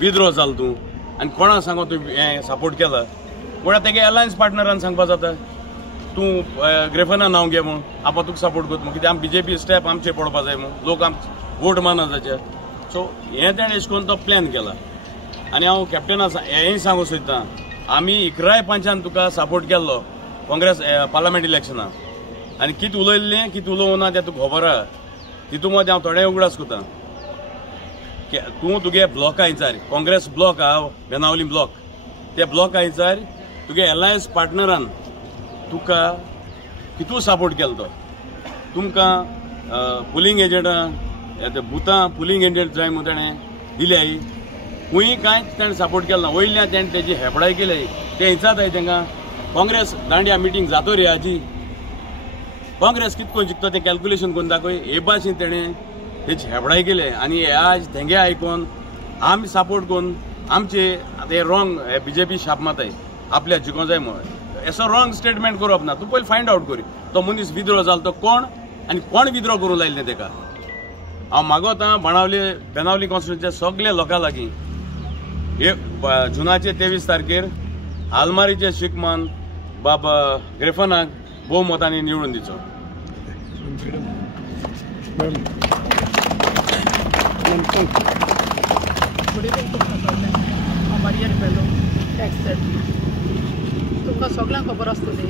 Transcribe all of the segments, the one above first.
Withdraw जाल तूं आनी कोणाक सांगो तूं हें सपोर्ट केला म्हळ्यार तेगे अलायन्स पार्टनरान सांगपा जाता तूं ग्रेफना नांव घे म्हूण आपूण तुका सपोर्ट करता म्हूण कित्याक आमी बीजेपी स्टेप आमचेर पडपा जाय म्हूण लोक आम वोट माना ताचे सो हें तेणें अशें करून तो प्लॅन केला आनी हांव कॅप्टनाक हेंय सांगूं सोदतां आमी 11 पंचान तुका सपोर्ट केल्लो काँग्रेस पार्लमेंट इलेक्शनाक आनी कितें उलयल्लें कितें उलोवं ना तें तुका खबर आहा तितून मदें हांव थोडें उगडास कोतां तूं तुगे ब्लॉका हिंचार काँग्रेस ब्लॉक आहा बेनावली ब्लॉक त्या ब्लॉका हिंचार तुगे अलायन्स पार्टनरान तुका कितू सपोर्ट केलो तो तुमकां पुलींग एजंटां बुथां पुलींग एजंट जाय म्हूण ताणें दिल्याय खूंय कांयच ताणें सपोर्ट केलो ना वयल्यान ताणें तेजी हेपडाय केली ते हिंचाताय तांकां काँग्रेस दांडिया मिटींग जातो रे हाजी काँग्रेस कितें करून जिखता तें कॅल्क्युलेशन करून दाखय हे भाशेन तेणें तेजी हेपडाय केले आनी आज तेंगे आयकून आमी सपोर्ट करून आमचे ते रॉंग बीजेपी शाप माताय आपल्या जिखों जाय म्हूण असो रॉंग स्टेटमेंट करप ना तूं पयलीं फायंड आवट कर तो मनीस विथड्रॉ जालो तो कोण आनी कोण विथड्रॉ करूं लायलें तेका हांव मागोतां बेनावली कॉन्स्टिट्युन्सीच्या सगळ्या लोकां लागीं जुनाचे 23 तारखेर आलमारीचे शिकमान बाबा ग्रेफनाक भोवमतांनी निवडून दिवचो तुमकां सगळ्यांक खबर आसतली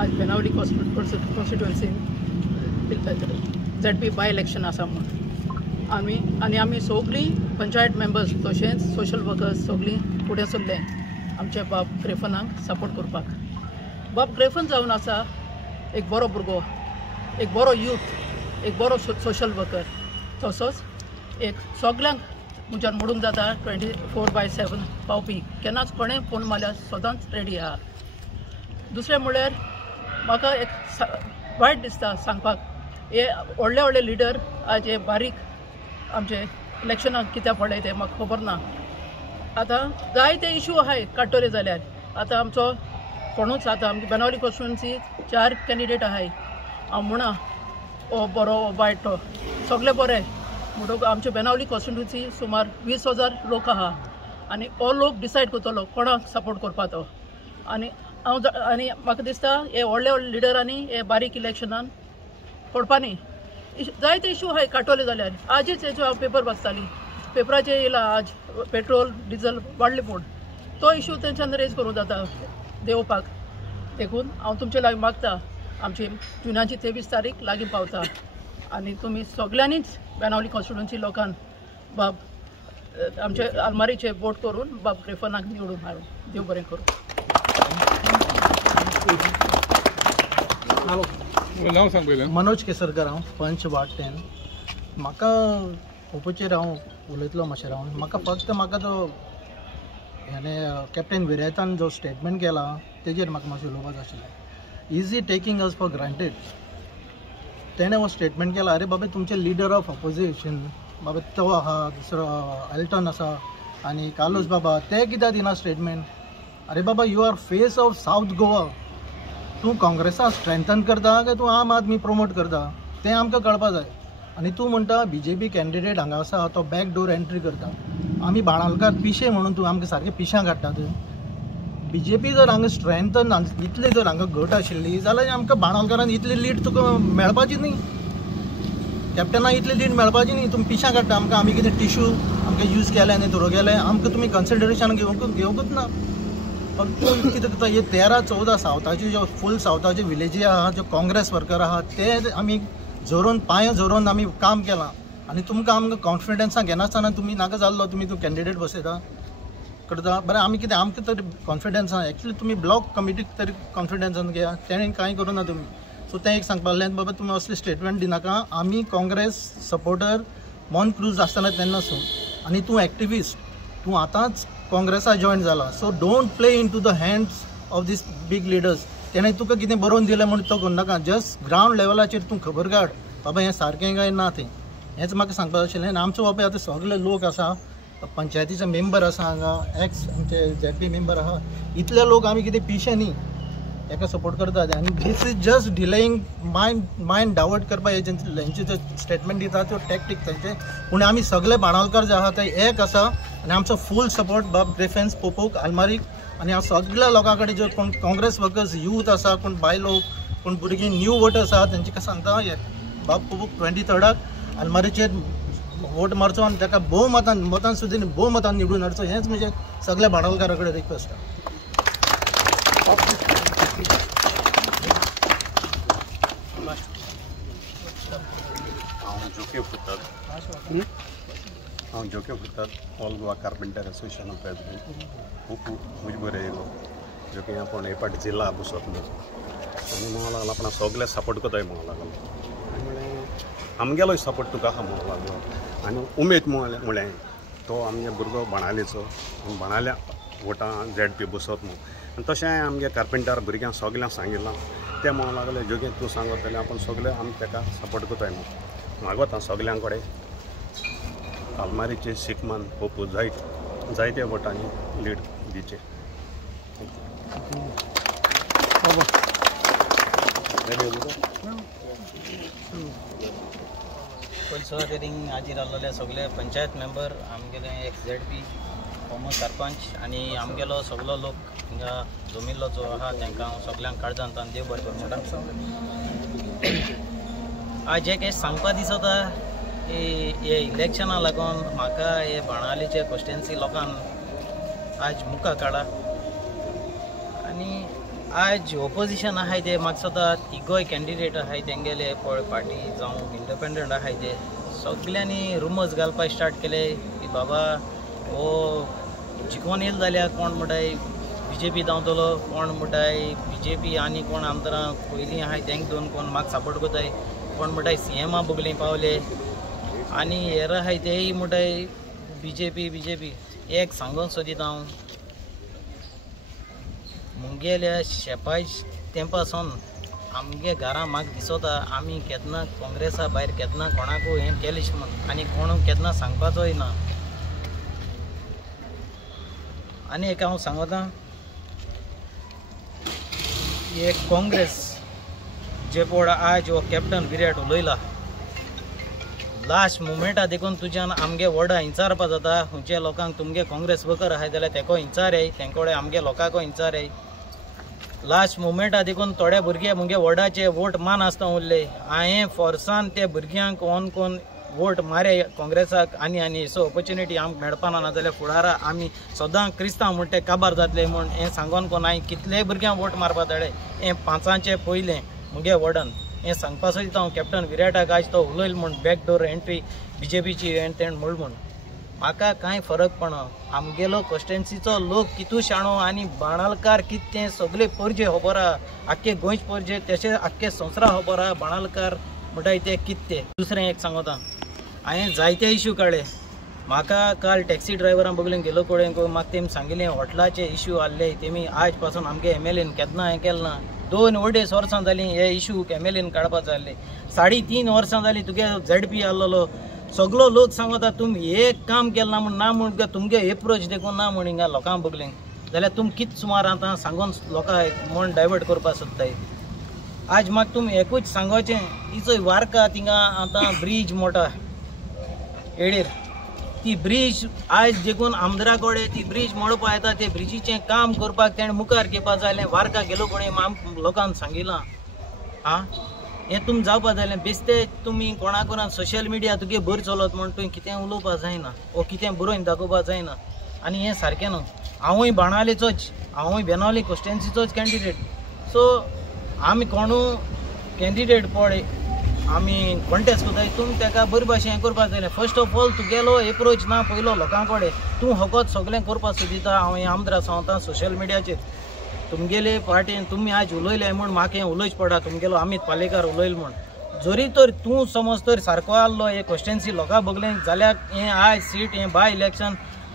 आज बेनावली कॉन्स्टिट्युएन्सीन ZP बाय इलेक्शन आसा म्हणून आमी सगळीं पंचायत मेंबर्स तशेंच सोशल वर्कर्स सगळीं फुडें सरले आमचे बाब ग्रेफनाक सपोर्ट करपाक बाब ग्रेफन जावन आसा एक बरो भुरगो एक बरो यूथ एक बरो सोशल वर्कर तसोच एक सगळ्यांक म्हज्यान म्हणूंक जाता 24/7 पावपी केन्नाच कोणें फोन मारल्यार सदांच रेडी आहा दुसरें म्हणल्यार म्हाका एक वायट दिसता सांगपाक हे व्हडले व्हडले लिडर आज हे बारीक आमचे इलेक्शनाक कित्याक पडले ते म्हाका खबर ना आतां जायते इशू आहाय काडटले जाल्यार आतां आमचो कोणूच आतां आमची बेनावली कॉन्स्टिट्युएन्सी 4 कॅन्डिडेट आहाय हांव म्हणा ओ बरो ओ वायट तो सगळे बरे म्हणटून आमचे बेनावली कॉन्स्टिट्युएन्सी सुमार 20,000 लोक आहा आनी हो लोक डिसायड करतलो कोणाक सपोर्ट करपा तो आनी म्हाका दिसता हे व्हडले व्हडले लिडरांनी हे बारीक इलेक्शनान पडपानी जायते इशू आहाय काडटले जाल्यार आजच हेचो हांव पेपर वाचताली पेपराचेर येयला आज पेट्रोल डिझल वाडले पूण तो इशू तेंच्यान रेज करूं जाता देंवपाक देखून हांव तुमचे लागीं मागता आमची जुनाची 23 तारीख लागीं पावता आनी तुमी सगळ्यांनीच बेनावली कॉन्स्टिट्युएन्सी लोकांन बाब आमचे आलमारीचे वोट करून बाब ग्रेफनाक निवडून हाडून देव बरें करूं नांव सांग पयलें मनोज केसरकर हांव पंच वार्ड 10 म्हाका ओपोचेर हांव उलयतलो मातशें रावन म्हाका फक्त म्हाका तो हेणें कॅप्टन विरायतान जो स्टेटमेंट केला तेजेर म्हाका मातशें उलोवपाक जाय आशिल्लें easy taking us for granted तेणें हो स्टेटमेंट केला अरे बाबा तुमचे लिडर ऑफ ऑपोजिशन बाबा तो आहा दुसरो एल्टन आसा आनी कार्लोस बाबा ते कित्याक दिना स्टेटमेंट अरे बाबा you are face of south Goa तूं काँग्रेसा स्ट्रेंथन करता काय तूं आम आदमी प्रमोट करता तें आमकां कळपा जाय आनी तूं म्हणटा BJP कॅन्डिडेट हांगा आसा तो बॅक डोर एंट्री करता आमी बाणालकार पिशे म्हणून तूं आमकां सारकें पिशां काडटात BJP जर हांगा स्ट्रेंथन इतली जर हांगा घट आशिल्ली जाल्यार आमकां बाणालकारान इतली लीड तुका मेळपाची न्ही कॅप्टनाक इतली लीड मेळपाची न्ही तुमी पिशां काडटा आमकां आमी कितें टिश्यू आमकां यूज केले आनी थोडो गेले आमकां तुमी कन्सिडरेशन घेवंकूच ना पण तूं कितें करता हे 13-14 सावथाचे ज्यो फूल सावथाचे विलेजी आहा ज्यो काँग्रेस वर्कर आहा ते आमी जोरून पांय जोरून आमी काम केलां आनी तुमकां आमकां कॉन्फिडन्सान घेनासतना तुमी नाका जाल्लो तुमी तूं कॅन्डिडेट बसयता करता बरें आमी कितें आमकां तरी कॉन्फिडन्सान एक्चुली तुमी ब्लॉक कमिटीक तरी कॉन्फिडन्सान घेया तेणें कांय करूं ना तुमी सो तें एक सांगपा लागलें बाबा तुमी असले स्टेटमेंट दिनाका आमी काँग्रेस सपोर्टर मॉन क्रूज आसतना तेन्नासून आनी तूं एक्टिविस्ट तूं आतांच काँग्रेसा जॉयन जाला so don't play into the hands of these big leaders तेणें तुका कितें बरोवन दिलें म्हणून तो करनाका जस्ट ग्रावंड लेवलाचेर तूं खबर काड बाबा हें सारकें काय ना तें हेंच म्हाका सांगपाक आशिल्लें आनी आमचो बाबा आतां सगळे लोक आसा पंचायतीचे मेंबर आसा हांगा एक्स आमचे ZP मेंबर आहा इतले लोक आमी कितें पिशे न्ही एका सपोर्ट करतात आनी this is just delaying mind divert करपा हेंचे जे स्टेटमेंट दिता त्यो टॅक्टीक तेंचे पूण आमी सगळे बाणावळकर जे आहा ते एक आसा आनी आमचो फूल सपोर्ट बाब ग्रेफेन्स पोपोक आलमारीक आनी हांव सगळ्या लोकां कडेन जे कोण काँग्रेस वर्कर्स यूथ आसा कोण बायलो कोण भुरगीं न्यू वोटर्स आहा तेंचे सांगता बाब पोपोक 23rd आलमारीचेर वोट मारचो आनी ताका मतान सुद्दां भोवमतान निवडून हाडचो हेंच म्हणजे सगळ्या बाणावळकारा कडेन रिक्वेस्ट आहा. हांव जोके फुतात all Goa carpenter association president खूब मुजबर येयलो जोके आपण एपाट जिल्हा बसत न्हू आनी म्हाका लागलो आपण सगळे सपोर्ट कोताय म्हाका लागलो आमगेलोय सपोर्ट तुका आहा म्हाका लागलो आनी उमेद म्हळें तो आमगे भुरगो बाणालेचो बाणाल्या वोटां ZP बसत न्हू आनी तशें आमगे कार्पेंटर भुरग्यांक सगळ्यांक सांगिल्लां तें म्हाका लागलें जोगे तूं सांगत जाल्यार आपण सगळे आमी ताका सपोर्ट कोताय न्हू मागोत हांव सगळ्यां कडेन आलमारीचे शिकमान पोपू जायत्या वोटांनी लीड दिचे. सुवातेरींग हाजीर आसलेले सगळे पंचायत मेंबर आमगेले एक ZP फॉर्मर सरपंच आनी आमगेलो सगळो लोक हिंगा जमिल्लो जो आहा तांकां हांव सगळ्यांक काळजांत देव बरें करूं म्हणटा. आज एक सांगपा दिसता हे इलेक्शना लागून म्हाका हे बाणावलेचे कॉन्स्टिट्युएन्सी लोकांक आज मुखार काडा आनी आज ऑपोजिशन आहाय ते म्हाका सुद्दां तिगोय कॅन्डिडेट आहाय तेंगेले पार्टी जावं इंडिपेंडंट आहाय ते सगळ्यांनी रुमर्स घालपाक स्टार्ट केले की बाबा हो जिखोन येयलो जाल्यार कोण म्हणटाय BJP धांवतलो कोण म्हणटाय BJP आनी कोण आमदारां पयलीं आहाय तेंक दोन कोण म्हाका सपोर्ट कोताय कोण म्हणटाय CMा बगलीं पावले आनी हेर आहाय तेय म्हणटाय BJP एक सांगून सोदीत हांव मुंगेल्या शेपाय तेंपासून आमगे घरां म्हाका दिसता आमी केन्ना काँग्रेसा भायर केन्ना कोणाकूय हें केलेंच म्हण आनी कोण केन्ना सांगपाचोय ना. आनी एक हांव सांगता हे काँग्रेस जे पड आज हो कॅप्टन विराट उलयला लास्ट मुमेंटा देखून तुज्यान आमगे वडा इंचारपा जाता खंयच्या लोकांक तुमगे काँग्रेस वर्कर आहाय जाल्यार तेको इंचारय तेंकोडे आमगे लोकांको इंचारय लास्ट मुमेंटा देखून थोडे भुरगे मुगे वडाचे वोट मान आसता उरले हांवें फोर्सान ते भुरग्यांक कोण वोट मारे काँग्रेसाक आनी सो ऑपॉर्च्युनिटी आमकां मेळपाना ना जाल्यार फुडारा आमी सदां क्रिस्तांव म्हण ते काबार जातले म्हूण हें सांगोन कोण हांवें कितलेय भुरग्यांक वोट मारपा धाडले हें 5चे पयलें मुगे वडान हें सांगपा सोदीत हांव कॅप्टन विराटाक आज तो उलयलो म्हूण बॅकडोर एंट्री BJPची हें तें म्हूण म्हाका कांय फरक पडना आमगेलो कॉन्स्टिट्युएन्सीचो लोक कितू शाणो आनी बाणावळकार कितें तें सगळे परजे खबर आहा आख्खे गोंयचे परजे तशें आख्खे संवसारा खबर आहा बाणावळकार म्हणटाय ते कितें तें. दुसरें एक सांगता हांवें जायते इश्यू काडले म्हाका काल टॅक्सी ड्रायव्हरां बगलेन गेलो कडेन म्हाका तेमी सांगिल्लें हॉटेलाचे इश्यू आसले तेमी आज पासून आमगे MLAन केन्ना हें केलें ना 2 वर्सां जालीं हे इश्यू MLAन काडपा जाय आसले 3.5 वर्सां जालीं तुगे ZP आसलेलो सगळो लोक सांगता तुमी एक काम केलें ना म्हूण ना म्हूण तुमगे एप्रोच देखून ना म्हूण हिंगा लोकांक बगलें जाल्यार तुमी कितें सुमार आतां सांगून लोकांक मन डायवर्ट करपा सोदताय. आज म्हाका तुमी एकूच सांगोचें तिचो वारका थिंगा आतां ब्रीज मोटा एडेर ती ब्रीज आज देखून आमदारा कडेन ती ब्रीज मोडपा येता ते ब्रिजीचें काम करपाक तेणें मुखार घेवपा जाय आसलें वारका गेलो कडेन लोकांक सांगिलां आं हें तुमी जावपा जाय आसलें बेश्टे तुमी कोणाक सोशल मिडिया तुगे बरी चलत म्हूण तुवें कितें उलोवपा जायना वो कितें बरोवन दाखोवपा जायना आनी हें सारकें न्हू. हांवूय बाणावलेचोच हांवूय बेनावली कॉन्स्टिट्युएन्सीचोच कॅन्डिडेट सो आमी कोणू कॅन्डिडेट पळय आमी कॉन्टेस्ट कोताय तुमी ताका बरे भाशेन हें करपा जाय. फर्स्ट ऑफ ऑल तुगेलो एप्रोच ना पयलो लोकां कडेन तूं फकत सगळें करपा सोदिता. हांव हें आमदारा सांगता सोशल मिडियाचेर तुमगेले पार्टीन तुमी आज उलयले म्हूण म्हाका हें उलयच पडा तुमगेलो अमित पालेकार उलयलो म्हूण जरी तर तूं समज तर सारको आसलो हे कॉन्स्टिट्युएन्सी लोकां बगलें जाल्यार हें आयज सीट हें बाय इलेक्शन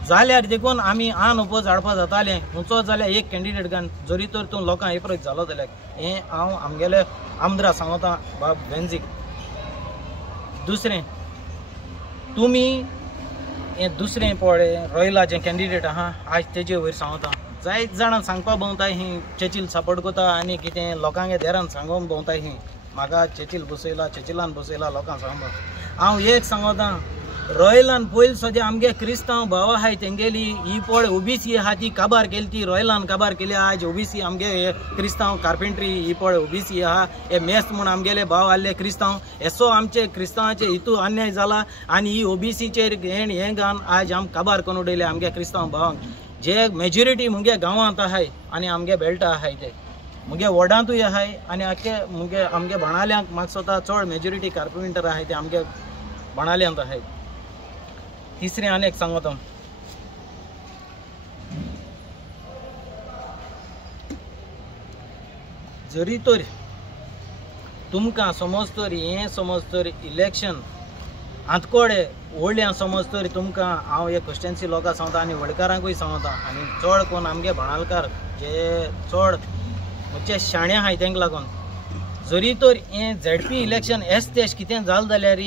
जाल्यार देखून आमी आन ओपोज हाडपा जातालें खंयचो जाल्यार एक कॅन्डिडेट घालन जरी तर तूं लोकांक एप्रोच जालो जाल्यार हें हांव आमगेले आमदारा सांगता बाब वेंजीक. दुसरें तुमी हें दुसरें पळय रॉयलाचें कॅन्डिडेट आहा आज तेजे वयर सांगता जायत जाणां सांगपा भोंवताय ही चर्चिल सपोर्ट करता आनी कितें लोकांगे देरान सांगून भोंवताय ही म्हाका चर्चिल चर्चिलान बसयला लोकांक सांगपा हांव एक सांगता रॉयलान पयलीं सद्या आमगे क्रिस्तांव भाव आहाय तेंगेली ही पळ ओबीसी आहा ती काबार केली ती रॉयलान काबार केली आज ओबीसी आमगे क्रिस्तांव कार्पेंट्री ही पळ ओबीसी आहा हे मेस्त म्हूण आमगेले भाव आसले क्रिस्तांव एसो आमचे क्रिस्तांवाचे हितू अन्याय जाला आनी ही ओबीसीचेर हें घान आज आम काबार करून उडयले आमगे क्रिस्तांव भावांक जे मेजॉरिटी मुगे गांवांत आहाय आनी आमगे बेल्टा आहाय ते मुगे वॉर्डांतूय आहाय आनी आख्खे मुगे आमगे बाणाल्यांक म्हाका स्वता चड मेजॉरिटी कार्पेंटर आहाय ते आमगे बाणाल्यांत आहाय तिसरें आनी एक सांगता जरी तर तुमकां समज तर हें समज तर इलेक्शन आंतकोडे व्हडल्या समज तर तुमकां हांव एक कॉन्स्टिट्युएन्सी लोकांक सांगता आनी वडकारांकूय सांगता आनी चड कोण आमगे बाणालकार जे चड म्हणजे शाणे आहाय तांकां लागून जरी तर हें झेडपी इलेक्शन तेश कितें जालें जाल्यार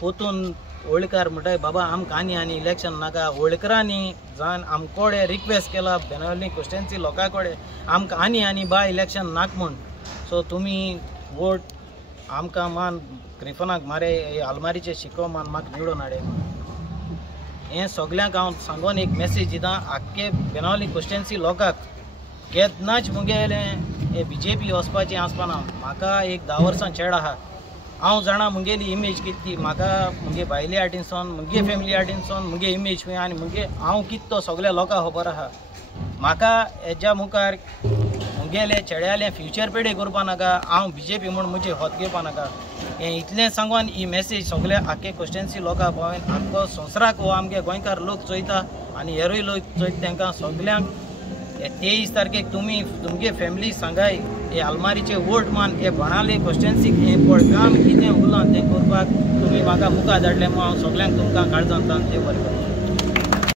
पोतून वळकार म्हणटाय बाबा आमकां आनी इलेक्शन नाका वळकरांनी जावन आमकोडे रिक्वेस्ट केला बेनावली कॉन्स्टिट्युएन्सी लोकां कोडे आमकां आनी बाय इलेक्शन नाक म्हूण सो तुमी वोट आमकां मान ग्रेफनाक मारे आलमारीचे शिको मान म्हाका निवडून हाडे हें सगल्यांक हांव सांगून एक मेसेज दिता आख्खे बेनावली कॉन्स्टिट्युएन्सी लोकांक केन्नाच मुगेले हे BJP वचपाचें आसपाना म्हाका एक 10 वर्सां चेड आहा हांव जाणा मुगेली इमेज कितली म्हाका मुगे बायले आटीनसून मुगे फॅमिली आटीनसून मुगे इमेज खंय आनी मुगे हांव कित तो सगल्या लोकांक खबर आहा म्हाका हेज्या मुखार मुगेले चेड्याले फ्युचर पेडे करपा नाका हांव BJP म्हूण म्हजे होत घेवपा नाका हें इतलें सांगून ही मेसेज सगळे आख्खे कॉन्स्टिट्युएन्सी लोकांक पावयन आमको संवसाराक हो आमगे गोंयकार लोक चोयता आनी हेरूय लोक चोयता तांकां सगल्यांक 23 तारखेक तुमी तुमगे फॅमिली सांगाय हे आलमारीचे वोट मान हे बाणाले कॉन्स्टिट्युएन्सीक हें पळगाम कितें उरलां तें करपाक तुमी म्हाका मुखार धाडलें म्हूण हांव सगल्यांक तुमकां काळजांत ते बरें